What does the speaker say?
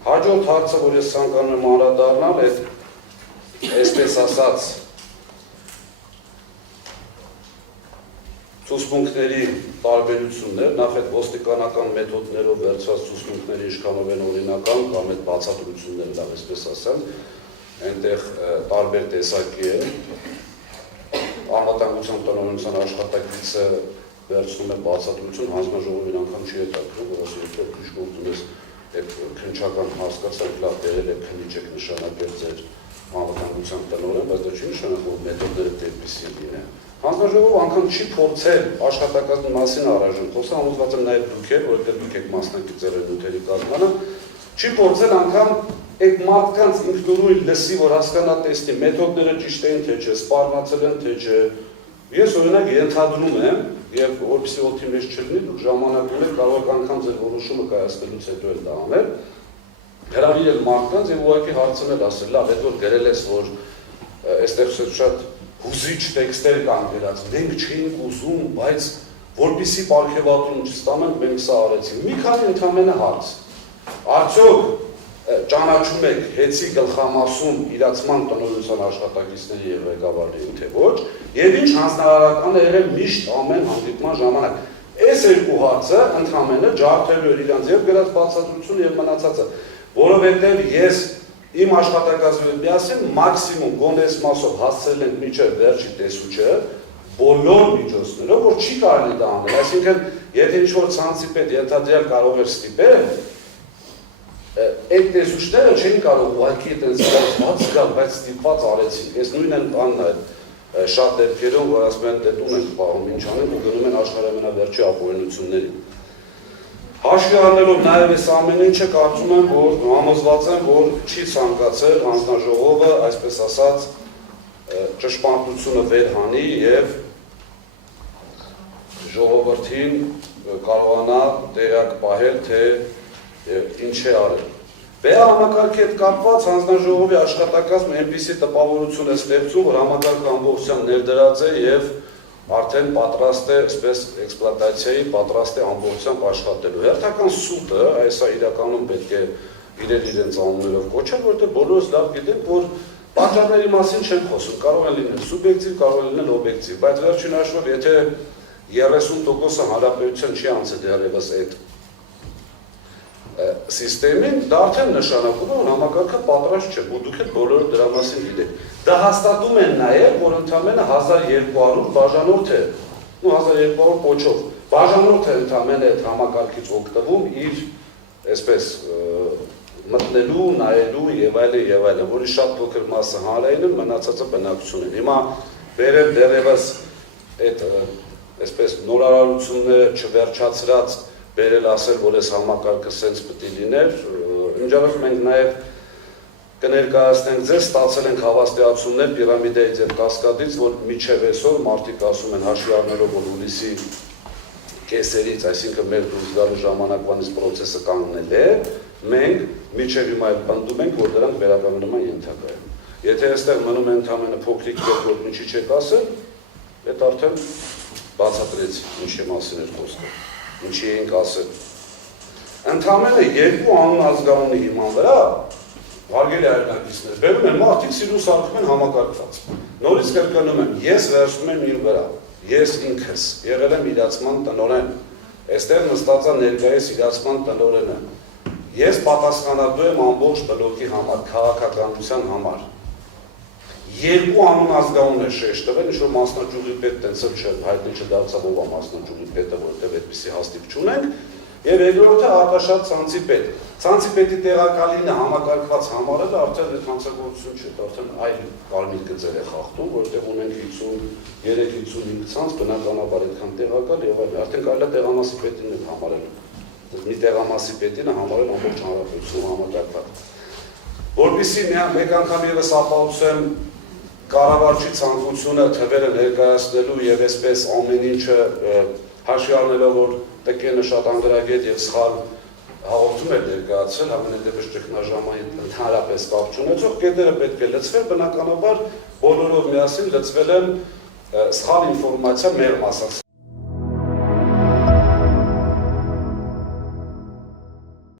Հաջորդ հարցը, որ ես ցանկանում եմ անդրադառնալ, այսպես ասած, ցուցմունքների տարբերություններ, նախ այդ ոստիկանական մեթոդներով վերցված ցուցմունքների ինչքանով են օրինական կամ այդ բացատրությունները, այսպես ասեմ, այնտեղ տարբեր տեսակի է, անվտանգության տնօրինության աշխատակիցը վերցնում է բացատրություն, հանձնաժողովին անգամ չի հետաքրքրում, որ ասի եթե քիչ գործում ես այդ քննչական հասկացանք լավ դերել եք քննիչ եք նշանակել ձեր անվտանգության տնօրեն, բայց դա չի նշանակում որ մեթոդները դեպիսի լինեն։ Հանձնաժողովը անգամ չի փորձել աշխատակազմի մասին առայժմ խոսել, համոզված եմ նաև դուք եք, որովհետև դուք եք մասնակիցել այդ նյութերի կազմանը, չի փորձել անգամ այդ մարդկանց ինքնուրույն լսի, որ հասկանա տեսնի մեթոդները ճիշտ են թե չէ, սպառնացել են թե չէ։ Ես օրինակ ենթադրում եմ, եւ որպեսզի օդի մեջ չլինի, դուք ժամանակ ունեք, կարող եք անգամ ձեր որոշումը կայացնելուց հետո էլ դա անել, հրավիրել մարդկանց եւ ուղղակի հարցնել, ասել, լավ, այդ որ գրել ես, որ այստեղ շատ հուզիչ տեքստեր կան գրած, մենք չէինք ուզում, բայց որպեսզի պարգևատրում չստանանք, մենք սա արեցինք։ Մի քանի ընդհանրապես հարց։ Արդյոք ճանաչում եք հեծի գլխամասում իրացման տնօրինության աշխատակիցների եւ ղեկավարներին թե ոչ, եւ ինչ հանձնարարական է եղել միշտ ամեն հանդիպման ժամանակ։ Այս երկու հարցը ընդհանրապես ջարդելու էր իրանց եւ գրած բացատրությունը եւ մնացածը, որովհետեւ ես իմ աշխատակազմի հետ միասին մաքսիմում գոնես մասով հասցրել ենք միջև վերջի տեսուչը բոլոր միջոցներով, որ չի կարելի դա անել, այսինքն եթե ինչ-որ ցանցի պետ ենթադրյալ կարող էր ստիպել, այդ տեսուչները չէին կարող ուղղակի այդպես բաց գալ, բայց ստիպված արեցին։ Ես նույնն եմ տանն այդ շատ դեպքերում, որ ասում են դե տուն ենք պահում, ինչ անենք ու գնում են աշխարհի ամենավերջի ապօրինություններին։ Հաշվի առնելով նաև այս ամեն ինչը կարծում եմ, որ համոզված եմ, որ չի ցանկացել հանձնաժողովը, այսպես ասած, ճշմարտությունը վերհանի եւ ժողովրդին կարողանա տեղյակ պահել, թե ինչ է արել։ Վերահամակարգի հետ կապված հանձնաժողովի աշխատակազմը այնպիսի տպավորություն է ստեղծում, որ համակարգը ամբողջությամբ ներդրած է եւ արդեն պատրաստ է, այսպես էքսպլուատացիայի պատրաստ է ամբողջությամբ աշխատելու։ Հերթական սուտը, այսա իրականում պետք է իրենց անուններով կոչել, որտեղ բոլորս լավ գիտենք, որ պատճառների մասին չեն խոսում, կարող են լինել սուբյեկտիվ, կարող են լինել օբյեկտիվ, բայց վերջին հաշվով, եթե 30%-ը հանրապետության չի անցել դեռևս այդ սիստեմին, դա արդեն նշանակում է, որ համակարգը պատրաստ չէ, ու դուք եք բոլորը դրա մասին գիտեք։ Դա հաստատում են նաև, որ ընդամենը 1200 բաժանորդ է, ու 1200 կոչով, բաժանորդ է ընդամենը այդ համակարգից օգտվում իր, այսպես, մտնելու, նայելու եւ այլն, որի շատ փոքր մասը հանրային են, մնացածը բնակություն են։ Հիմա վերև դեռևս այդ, այսպես, նորարարությունները չվերջացրած բերել ասել, որ այս համակարգը սենց պետք է լիներ, ինչպես մենք նաև կներկայացնենք ձեզ, ստացել ենք հավաստիացումներ պիրամիդայից եւ կասկադից, որ միջև այսօր մարդիկ ասում են հաշվի առնելով, որ հուլիսի կեսերից, այսինքն մեր դուրս գալու ժամանակվանից process-ը կանգնել է, մենք միջև հիմա պնդում ենք, որ դրանք վերականգնման ենթակա են։ Եթե այստեղ մնում է ընդամենը փոքրիկ կերպ, որ ինչի չեք ասել, այդ արդեն բացատրեցի, ինչի մասին էր խոսքը։ Ինչի ենք ասել։ Ընդամենը երկու անուն ազգանունի հիման վրա հարգելի հայրենակիցներ, բերում են մարդիկ սիրուն սարքում են համակարգված։ Նորից կրկնում եմ, ես վերցնում եմ իմ վրա, ես ինքս եղել եմ իրացման տնօրեն, այստեղ նստած է ներկայիս իրացման տնօրենը։ Ես պատասխանատու եմ ամբողջ բլոկի համար, քաղաքականության համար։ Երկու անուն ազգանուն է շեշտ տվել, ինչ-որ մասնաճյուղի պետ տենցը հայտնի չդարձավ ով է մասնաճյուղի պետը, որովհետև այդպիսի հաստիք չունենք, եւ երկրորդը հատաշատ ցանցի պետ։ Ցանցի պետի տեղակալինը համակարգված համարելը արդեն այդ հանցագործություն չէ, արդեն այլ կարմիր գծեր է խախտում, որովհետև ունենք 53-55 ցանց, բնականաբար այդքան տեղակալ եւ այլն, արդեն կարելի է տեղամասի պետին էլ համարել։ Մի տեղամասի պետին համարել ամբողջ հանրապետությունում համակարգված։ Որպեսզի մեկ անգամ եւս ապահովեմ կառավարչի ցանկությունը թվերը ներկայացնելու եւ այսպես ամեն ինչը հաշվի առնելով, որ տկենը շատ անգրագետ եւ սխալ հաղորդում է ներկայացել, ամենատեպս ճգնաժամային ընդհանրապես կապ չունեցող կետերը պետք է լցվել, բնականաբար բոլորով միասին լցվել են սխալ ինֆորմացիա մեր մասած